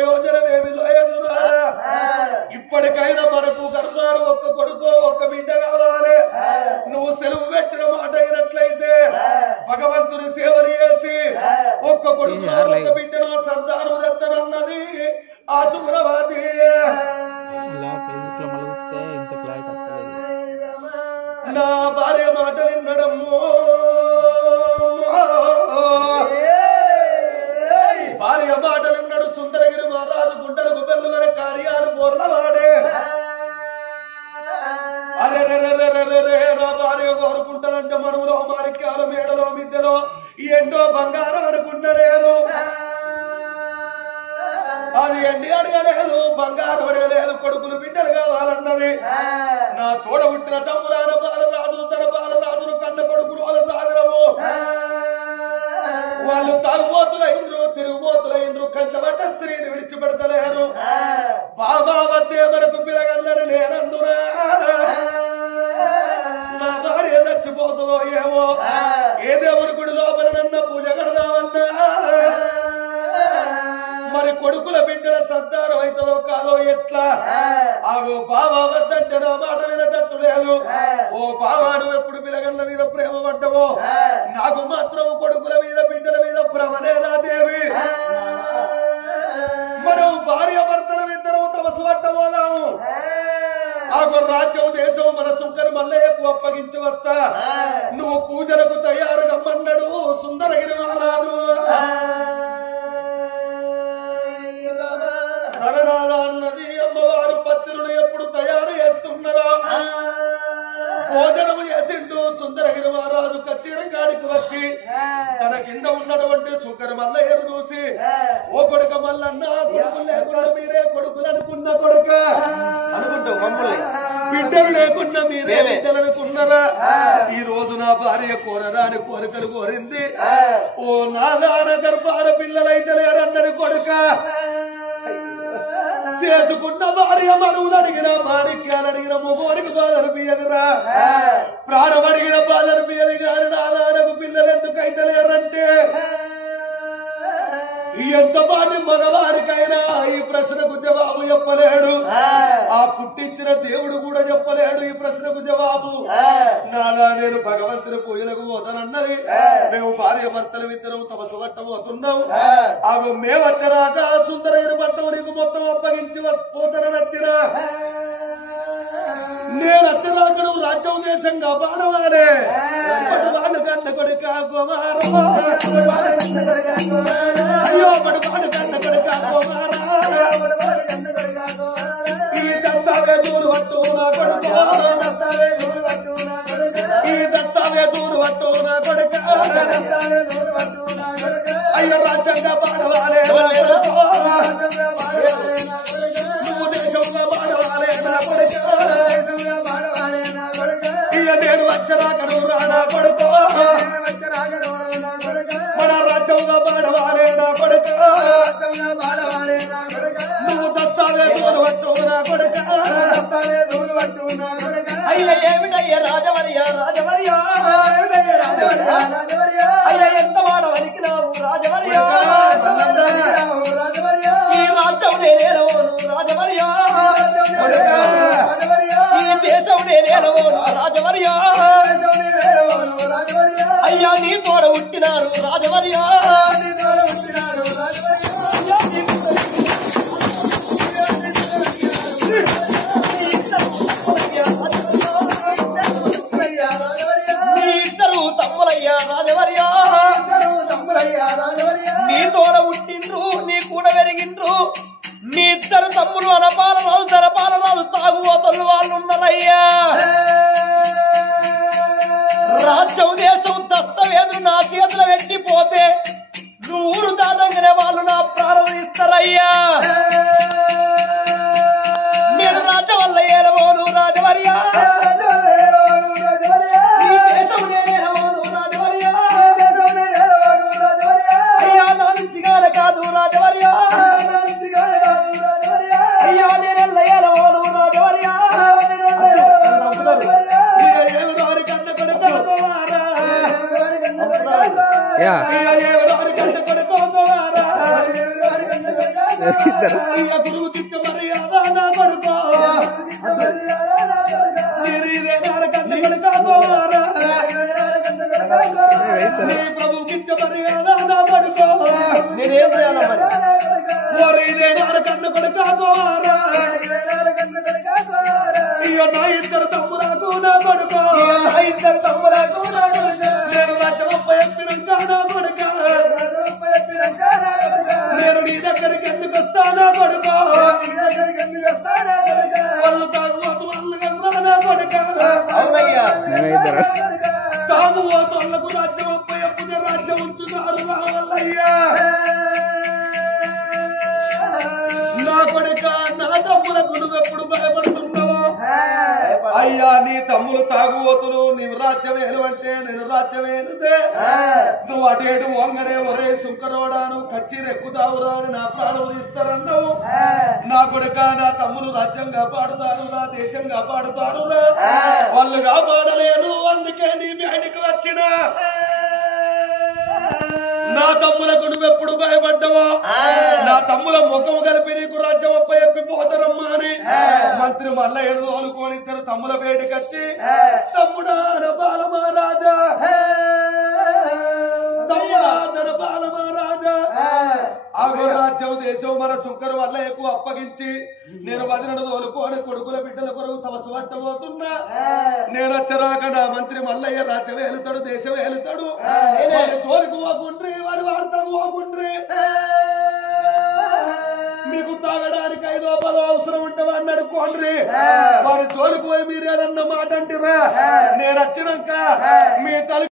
ప్రయోజనమేమి లేదురా. ఇప్పటికైనా మనకు గర్భారు ఒక్క కొడుకో ఒక్క బిడ్డ కావాలి. నువ్వు సెలవు పెట్టిన మాట అయినట్లయితే భగవంతుని సేవలు చేసి ఒక్క కొడుకు ఒక్క బిడ్డను సంతానం తెత్తనన్నది ఆ సుగ్రవాది. నా భార్య మాటలు వినడము, భార్య మాటలు విన్నాడు. సుందరగిరి మహారాజు గుండెలకు బెల్లుగల కార్యాలు బోర్లవాడే. అరే నా భార్య కోరుకుంటానంటే మనములో మారిక్యాల మేడలో మిద్దెలో ఎండో బంగారం అనుకుంటలేను. అది ఎండి అడగలేదు, బంగారం అడగలేదు, కొడుకులు బిడ్డలు కావాలన్నది. నా తోడ పుట్టిన తమ్ములాన బాలరాజును తన బాలరాజును కన్న కొడుకులు వాళ్ళ సాగరము. వాళ్ళు తాగుబోతులైండ్రు, తిరుగుబోతులైండ్రు, కంచబడ్డ స్త్రీని విడిచిపెడతలేరు. బాబా వద్దే మనకు పిలగల్లని నేనందునా నా భార్య చచ్చిపోతుందో ఏమో, ఏ దేవుడి గుడి లోపల నన్న పూజ కడదామన్నా మరి కొడుకుల బిడ్డల సంతానం అవుతుందో కాలో ఎట్లా? ఆగో బాబా వద్దంటే నా మాట వినతట్టు లేదు. ఓ బాబా నువ్వు ఎప్పుడు పిలగళ్ళ మీద ప్రేమ పడ్డవో నాకు మాత్రం కొడుకుల మీద బిడ్డల మీద భ్రమ లేదా దేవి? మనం భార్య భర్తల ఇద్దరం తమసు పట్టబోదాము. ఆగో రాజ్యం దేశం మన సుంకరి మల్లయ్యకు అప్పగించి వస్తా. నువ్వు పూజలకు తయారు గమ్మన్నాడు సుందరగిరి మహారాజు. సరణాల అన్నది అమ్మవారు పత్రులు ఎప్పుడు తయారు చేస్తున్నారా? భోజనము చేసిండు సుందరగిరి మహారాజు కచ్చిరంగాడికి వచ్చి తన కింద ఉన్నటువంటి సుంకరి మల్లయ్యను చూసి, ఓ కొడుక మల్లన్న, కొడుకులు లేకుండా మీరే కొడుకులు అనుకున్న కొడుక అనుకుంటావు, మమ్మల్ని బిడ్డలు లేకుండా మీరే బిడ్డలు అనుకున్నారా? ఈ రోజు నా భార్య కోరరాని కోరికలు కోరింది. ఓ నాదాన గర్భాల పిల్లలైతే లేరన్నది కొడుక. చేసుకున్న భార్య మనువులు అడిగిన మాణిక్యాలు అడిగిన మొగోరికి బాధలు బియ్యదురా. ప్రాణం అడిగిన బాధలు బియ్యది కాదు. నాదానకు పిల్లలు ఎందుకైతే లేరంటే ఎంత పాటి మగవారికైనా ఈ ప్రశ్నకు జవాబు చెప్పలేడు. ఆ పుట్టించిన దేవుడు కూడా చెప్పలేడు ఈ ప్రశ్నకు జవాబు. నాలా నేను భగవంతుని పూజలకు పోతానన్నది. మేము భార్య భర్తలు ఇద్దరం తమసు పట్టబోతున్నాం. ఆగో మేమచ్చరాక సుందరగిరి పట్టం నీకు మొత్తం అప్పగించి పోతానని వచ్చిన నేను వచ్చరాక నువ్వు రాజ్యం దేశంగా బాణవాడే. పడువాడు కన్న కొడుక కుమారా, అయ్యో పడువాడు కన్న కొడుక కుమారా, ఈ దస్తావేజులు పట్టు నా కొడుక, ఈ దస్తావేజులు పట్టు నా కొడుక, అయ్యో రాజ్యంగా బాణవాడే నువ్వు దేశంగా బాణవాడే నా కొడుక. నేను వచ్చరాక నువ్వు రానా కొడుకో, మన రాజ్యంగా బాడవాలే నా కొడుక, నువ్వు దస్తావేజులు పట్టు నా కొడుక. అయ్య ఏమిటయ్య రాజవర్య రాజవర్య, అయ్య ఎంత మాట వలికినావు రాజవర్య, ఈ రాజ్యం నేనేలవో నువ్వు రాజవర్య, ఈ దేశం నేనేలవో రాజవర్య, అయ్యా నీ తోడ ఉట్టినారు రాజవర్య, నీ ఇద్దరు తమ్ములయ్యా రాజవర్య, నీ తోడ ఉట్టిండ్రు నీ కూడా పెరిగిండ్రు. నీ ఇద్దరు తమ్ములు అనపాలరాజు ధనపాలరాజు తాగుబోతులు వాళ్ళు ఉన్నారయ్యా. రాజ్యం దేశం దస్తవేదులు నా చేతులు పెట్టిపోతే గురువు తిట్ట మర్యాద నా కొడుకో ప్రభుకిచ్చ మర్యాద నా కొడుకో నేనేం చేయాలి ఇదే నాన్న కన్ను కొడుకోవారా ఇక నా ఇద్దరు తమ్ములకు నా కొడుకో ఇద్దరు తమ్ములకు నేను రాజ్యమప్ప చెప్పినాక నా కొడుక నేను నీ దగ్గరికి ఎందుకు వస్తానా కొడుకో వాళ్ళు తాగుబోతు వాళ్ళు కదా నా కొడుక తాగుబోతు వాళ్ళకు రాజ్యమప్ప ఎప్పుడు రాజ్యం ఉంచుతారు రావల్లయ్యా నా కొడుక నా తమ్ములకు నువ్వెప్పుడు భయపడుతున్నావో అయ్యా నీ తమ్ములు తాగుబోతులు నీవు రాజ్యమేలు అంటే నేను రాజ్యమేలుదే నువ్వు అటేటు వంగనే ఒరే సుంకరోడా నువ్వు కచ్చిరెక్కుతావురా అని నా ప్రాణం తీస్తారన్నావు నా కొడుక నా తమ్ములు రాజ్యం కాపాడుతారు నా దేశం కాపాడుతారు వాళ్ళు కాపాడలేను అందుకే నీ బయటికి వచ్చిన నా తమ్ములకు నువ్వెప్పుడు భయపడ్డావా నా తమ్ముల ముఖం కలిపి నీకు రాజ్యం అప్ప చెప్పిపోతారమ్మా అని మంత్రి మళ్ళా ఏడు తోలుకొని ఇద్దరు తమ్ముల బయటకు వచ్చి తమ్ముడా బాలమహారాజా తమ్ముడా బాలమహారాజా ఆగో రాజ్యం దేశం మన శుంకరు వల్ల ఎక్కువ అప్పగించి నేను వదినను తోలుకొని కొడుకుల బిడ్డల కొరకు తమసు పట్టబోతున్నా నేను వచ్చరాక నా మంత్రి మల్లయ్య రాజ్యం ఏలుతాడు దేశం ఏలుతాడు తోలుకు పోకుండ్రి వారి వార్తకు పోకుండ్రి మీకు తాగడానికి 5 అవసరం ఉంటే వాడిని అడుక్కోండి వారి తోలుకు పోయి మీరు ఏదన్నా మాట అంటారా నేను వచ్చినాక మీ తల్లి